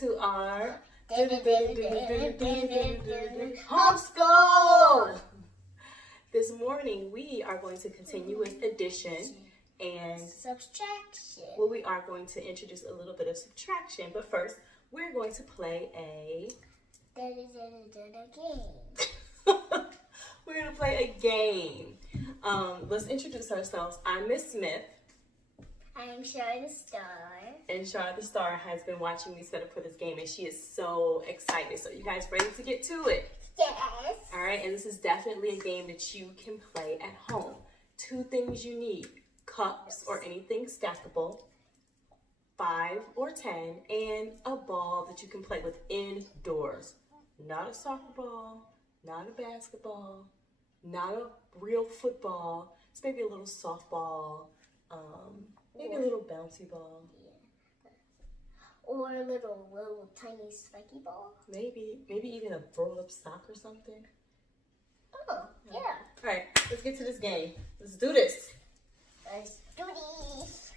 to our homeschool. This morning we are going to continue with addition and subtraction. Well, we are going to introduce a little bit of subtraction, but first we're going to play a game. We're going to play a game. Let's introduce ourselves. I'm Miss Smith. I'm Shar the Star. And Shar the Star has been watching me set up for this game, and she is so excited. So you guys ready to get to it? Yes. All right, and this is definitely a game that you can play at home. 2 things you need: cups or anything stackable, 5 or 10, and a ball that you can play with indoors. Not a soccer ball, not a basketball, not a real football. It's maybe a little softball, maybe a little bouncy ball. Yeah. Or a little tiny spiky ball. Maybe even a roll up sock or something. Oh, yeah. All right, let's get to this game. Let's do this. Let's do this.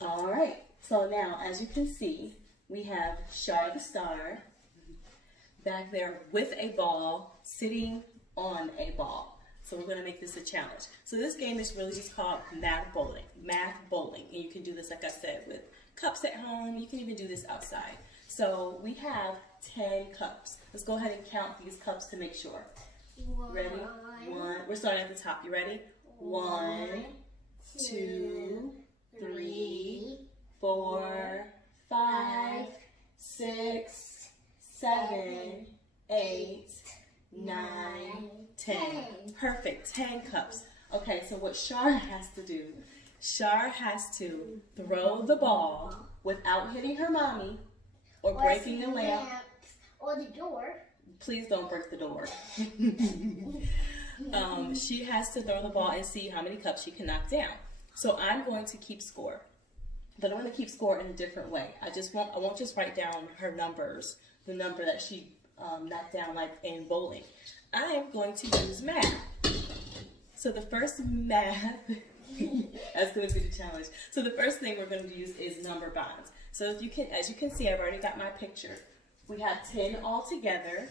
All right, so now as you can see, we have Shar the Star back there with a ball, sitting on a ball. So we're gonna make this a challenge. So this game is really just called math bowling. And you can do this, like I said, with cups at home. You can even do this outside. So we have 10 cups. Let's go ahead and count these cups to make sure. Ready? 1. We're starting at the top. You ready? 1, 2, 3, 4, 5, 6, 7, 8, 9, 10. Perfect. 10 cups. Okay, so what Shar has to do, Shar has to throw the ball without hitting her mommy or breaking the lamp. Or the door. Please don't break the door. She has to throw the ball and see how many cups she can knock down. So I'm going to keep score. But I'm going to keep score in a different way. I won't just write down her numbers, the number that she knocked down like in bowling. I am going to use math. So the first math, that's going to be the challenge. So the first thing we're going to use is number bonds. So as you can see, I've already got my picture. We have 10 all together.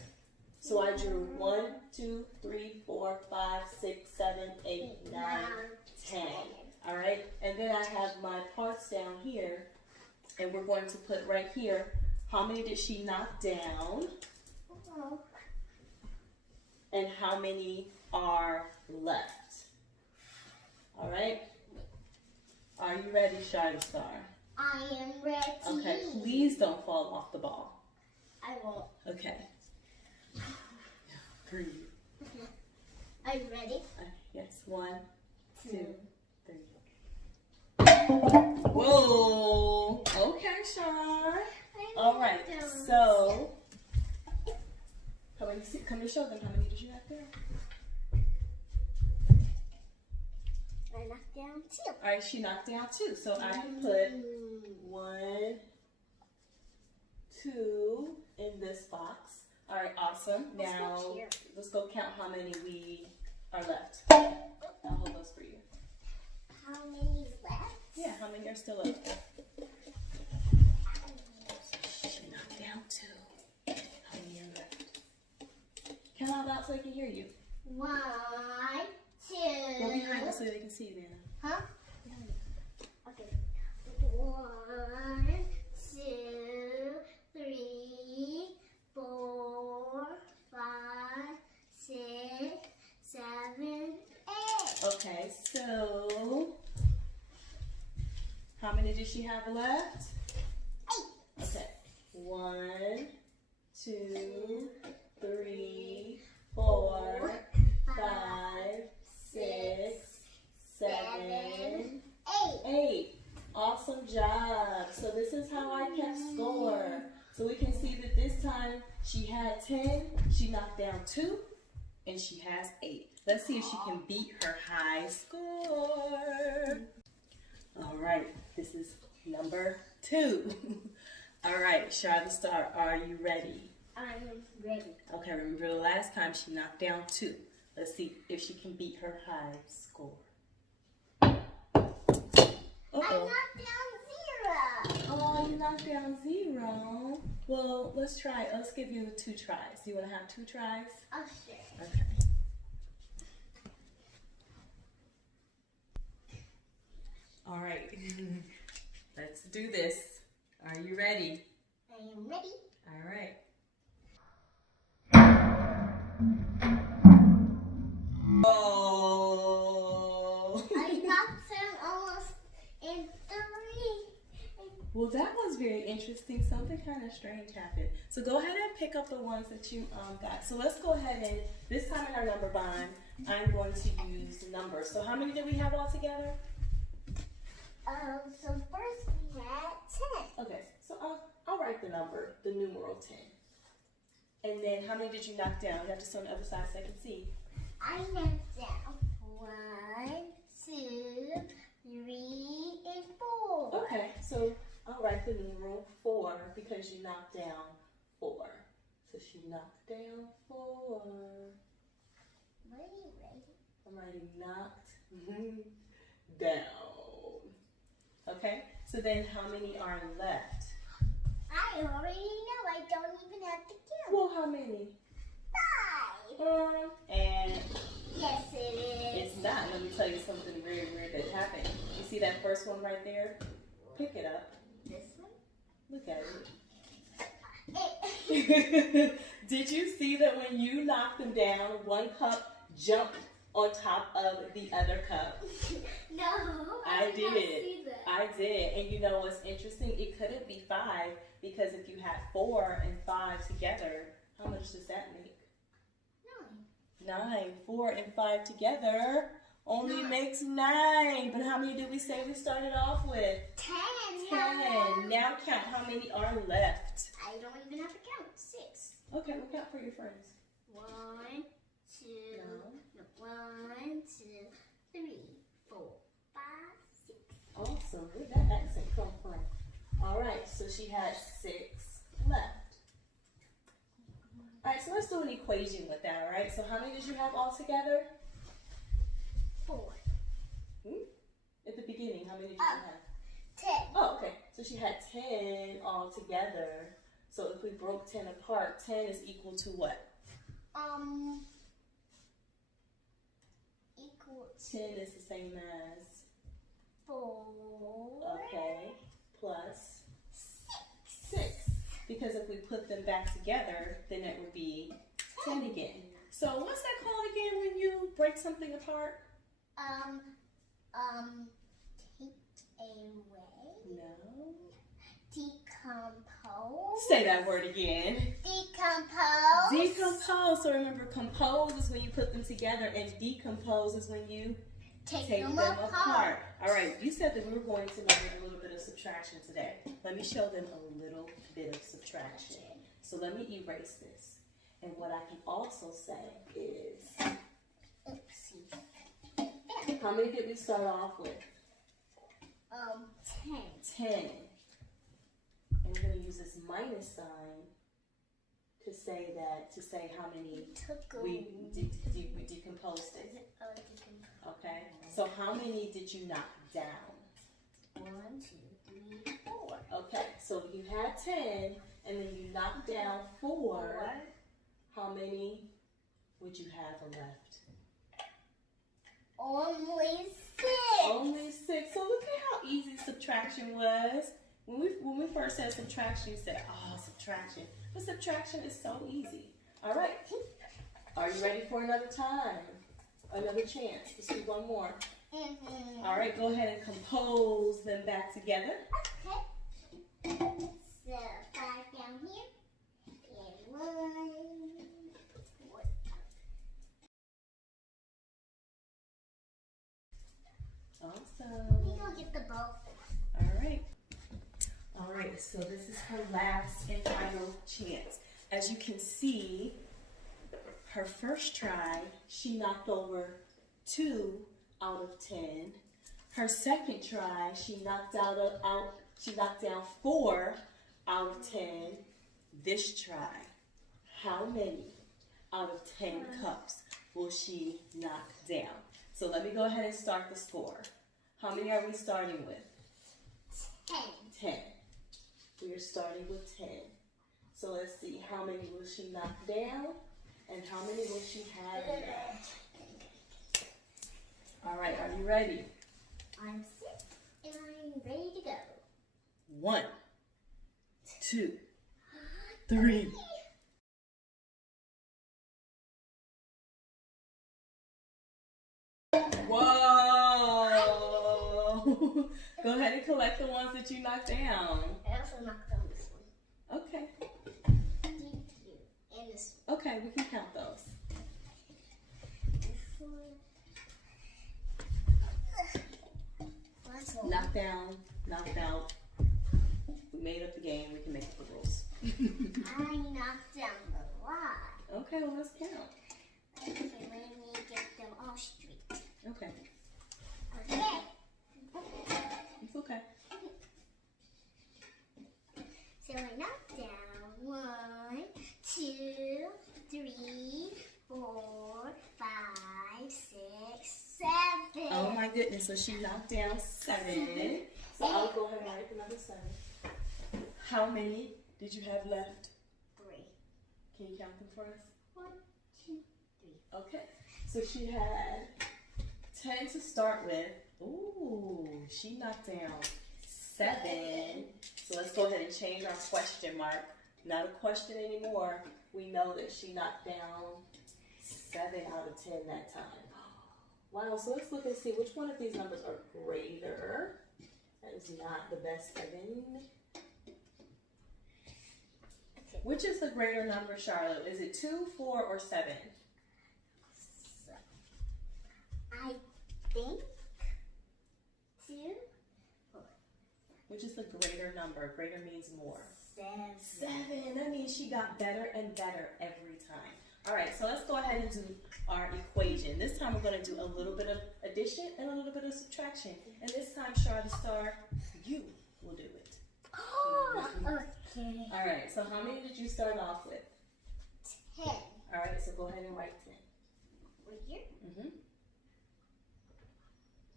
So I drew 1, 2, 3, 4, 5, 6, 7, 8, 9, 10. All right, and then I have my parts down here, and we're going to put right here, how many did she knock down? And how many are left? All right? Are you ready, Shar the Star? I am ready. Okay, please don't fall off the ball. I won't. Okay. Breathe. Are you ready? Yes, 1, 2, 3. 3. Whoa. Okay, Shar. All right, so come and show them how many did you knock down? I knocked down 2. All right, she knocked down 2. So I can put 1, 2 in this box. All right, awesome. Now let's go count how many we are left. I'll hold those for you. How many is left? Yeah, how many are still left? She knocked down 2. How many are left? Count out loud so I can hear you. 1, 2. Go behind us so they can see you, Nana. Huh? Okay. 1, 2, 3, 4, 5, 6, 7, 8. Okay, so how many does she have left? 8. Okay. 1, 2, 3, 4, 5, 6, 7, 8. Awesome job. So this is how I kept score. So we can see that this time she had 10, she knocked down 2, and she has 8. Let's see if she can beat her high score. All right, this is number 2. All right, Shar the Star, are you ready? I'm ready. Okay, remember the last time she knocked down 2. Let's see if she can beat her high score. I knocked down 0. Oh, you knocked down 0. Well, let's try. Let's give you 2 tries. Do you want to have 2 tries? Oh, sure. Okay. All right. Let's do this. Are you ready? I am ready. All right. Oh. I knocked him almost in 3. Well, that was very interesting. Something kind of strange happened. So go ahead and pick up the ones that you got. So let's go ahead and, this time in our number bind, I'm going to use numbers. So how many did we have all together? So first we had 10. Okay, so I'll write the number, the numeral 10. And then how many did you knock down? You have to stay on the other side so I can see. I knocked down 1, 2, 3, and 4. Okay, so I'll write the numeral 4 because you knocked down 4. So she knocked down 4. What are you writing? I'm writing knocked down. Okay, so then how many are left? I already know. I don't even have to count. Well, how many? 5. And Yes, it is. it's not. Let me tell you something very weird that happened. You see that first one right there? Pick it up. This one? Look at it. Did you see that when you knocked them down, one cup jumped on top of the other cup? No, I did not did. see that. I did. And you know what's interesting? It couldn't be 5 because if you had 4 and 5 together, how much does that make? 9. 4 and 5 together only makes 9. But how many did we say we started off with? 10. 10. Now count how many are left. I don't even have to count. 6. Okay, we'll count for your friends. 1, 2, No. 1, 2, 3, 4, 5, 6. Awesome. Where'd that accent come from? All right, so she had 6 left. All right, so let's do an equation with that, all right? So how many did you have all together? 4. At the beginning, how many did you have? 10. Oh, okay. So she had 10 all together. So if we broke 10 apart, 10 is equal to what? Equal 10 is the same as? 4. Okay. Plus 6. Because if we put them back together, then it would be 10 again. So what's that called again when you break something apart? Take away. No. Decompose. Say that word again. Decompose. Decompose. So remember, compose is when you put them together, and decompose is when you take them apart. All right, you said that we were going to learn a little bit of subtraction today. Let me show them a little bit of subtraction. So let me erase this. And what I can also say is, Oopsie. how many did we start off with? 10. 10. And we're going to use this minus sign to say how many we decomposed it. Okay, so how many did you knock down? 1, 2, 3, 4. Okay, so you had 10, and then you knocked down 4. How many would you have left? Only 6. Only 6. So look at how easy subtraction was. When we first said subtraction, you said, oh, subtraction. But subtraction is so easy. All right, are you ready for another time? Another chance. Let's do one more. All right, go ahead and compose them back together. Okay. So 5 down here. And 1, 4. Awesome. Let me go get the bowl. All right, so this is her last and final chance. As you can see, her first try, she knocked over 2 out of 10. Her second try, she knocked down 4 out of 10. This try, how many out of 10 cups will she knock down? So let me go ahead and start the score. How many are we starting with? 10. 10. We are starting with 10. So let's see, how many will she knock down and how many will she have left? All right, are you ready? I'm set and I'm ready to go. 1, 2, 3. Whoa! Go ahead and collect the ones that you knocked down. I also knocked down this one. Okay. And this one. Okay, we can count those. This one. Last one. Knocked down, knocked out. We made up the game. We can make up the rules. I knocked down a lot. Okay, well, let's count. Okay, let me get them all straight. Okay. Okay. It's okay. So I knocked down 1, 2, 3, 4, 5, 6, 7. Oh my goodness, so she knocked down 7. So I'll go ahead and write the number 7. How many did you have left? 3. Can you count them for us? 1, 2, 3. Okay, so she had 10 to start with. Ooh, she knocked down 7. So let's go ahead and change our question mark. Not a question anymore. We know that she knocked down 7 out of 10 that time. Wow, so let's look and see which one of these numbers are greater. That is not the best 7. Which is the greater number, Charlotte? Is it 2, 4, or 7? So, I think 2, 4. Which is the greater number? Greater means more. 7. 7. That means she got better and better every time. All right, so let's go ahead and do our equation. This time we're going to do a little bit of addition and a little bit of subtraction. And this time, Char the Star, you will do it. Oh, okay. All right, so how many did you start off with? 10. All right, so go ahead and write 10. Right here? Mm-hmm.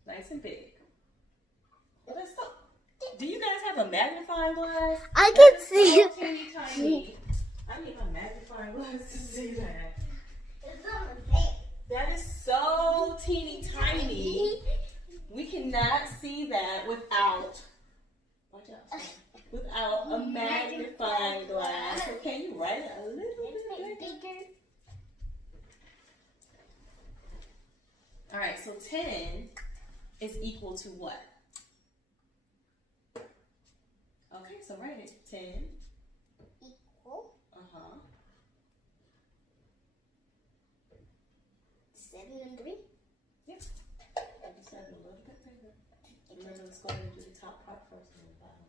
Nice and big. Well, that's so. Do you guys have a magnifying glass? I can see so teeny tiny. I need my magnifying glass to see that. It's over there. That is so teeny tiny. We cannot see that without. Watch out. Without a magnifying glass. So can you write it a little bit bigger? Bigger. All right, so 10 is equal to what? Okay, so write it. 10. Equal. Uh-huh. 7 and 3. Yep. Just have it a little bit bigger. Remember, let's go ahead and do the top part first and then the bottom.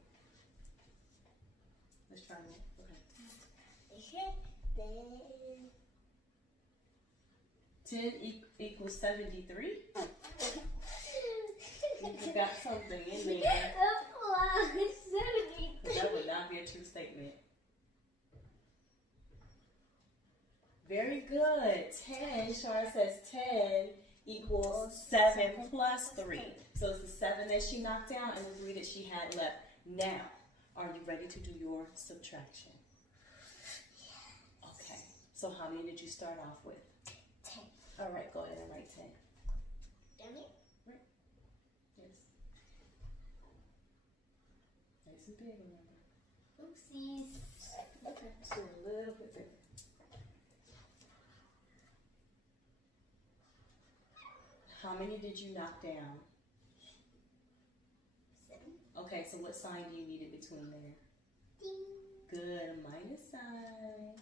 Let's try one. Okay. Then 10 equals 73. You forgot something in there. That would not be a true statement. Very good. 10, Char says 10 equals 7 plus 3. So it's the 7 that she knocked down and the 3 that she had left. Now, are you ready to do your subtraction? Okay. So how many did you start off with? 10. All right, go ahead and write 10. Down here? Right. Yes. Nice and big, remember. Oopsies. Okay, let's do a little bit bigger. How many did you knock down? 7. Okay, so what sign do you need in between there? Ding. Good, a minus sign.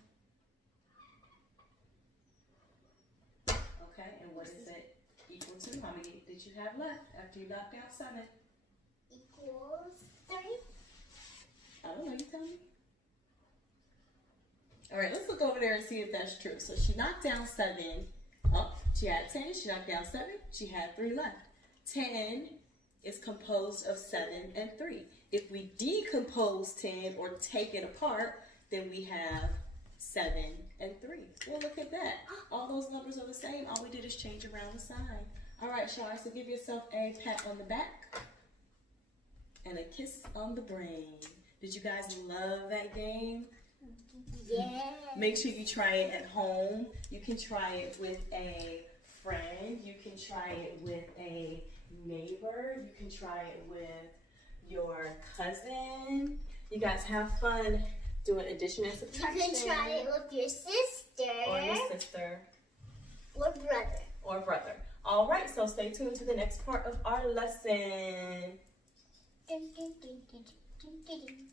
Okay, and what is it equal to? How many did you have left after you knocked down 7? Equals 3. I don't know, you tell me. All right, let's look over there and see if that's true. So she knocked down 7. Oh, she had 10, she knocked down 7, she had 3 left. 10 is composed of 7 and 3. If we decompose 10 or take it apart, then we have 7 and 3. Well, look at that. All those numbers are the same. All we did is change around the sign. All right, Shar, so give yourself a pat on the back and a kiss on the brain. Did you guys love that game? Yeah. Make sure you try it at home. You can try it with a friend. You can try it with a neighbor. You can try it with your cousin. You guys have fun doing addition and subtraction. You can try it with your sister. Or your sister. Or brother. Or brother. All right, so stay tuned to the next part of our lesson. Dun, dun, dun, dun, dun, dun, dun, dun, dun, dun, dun.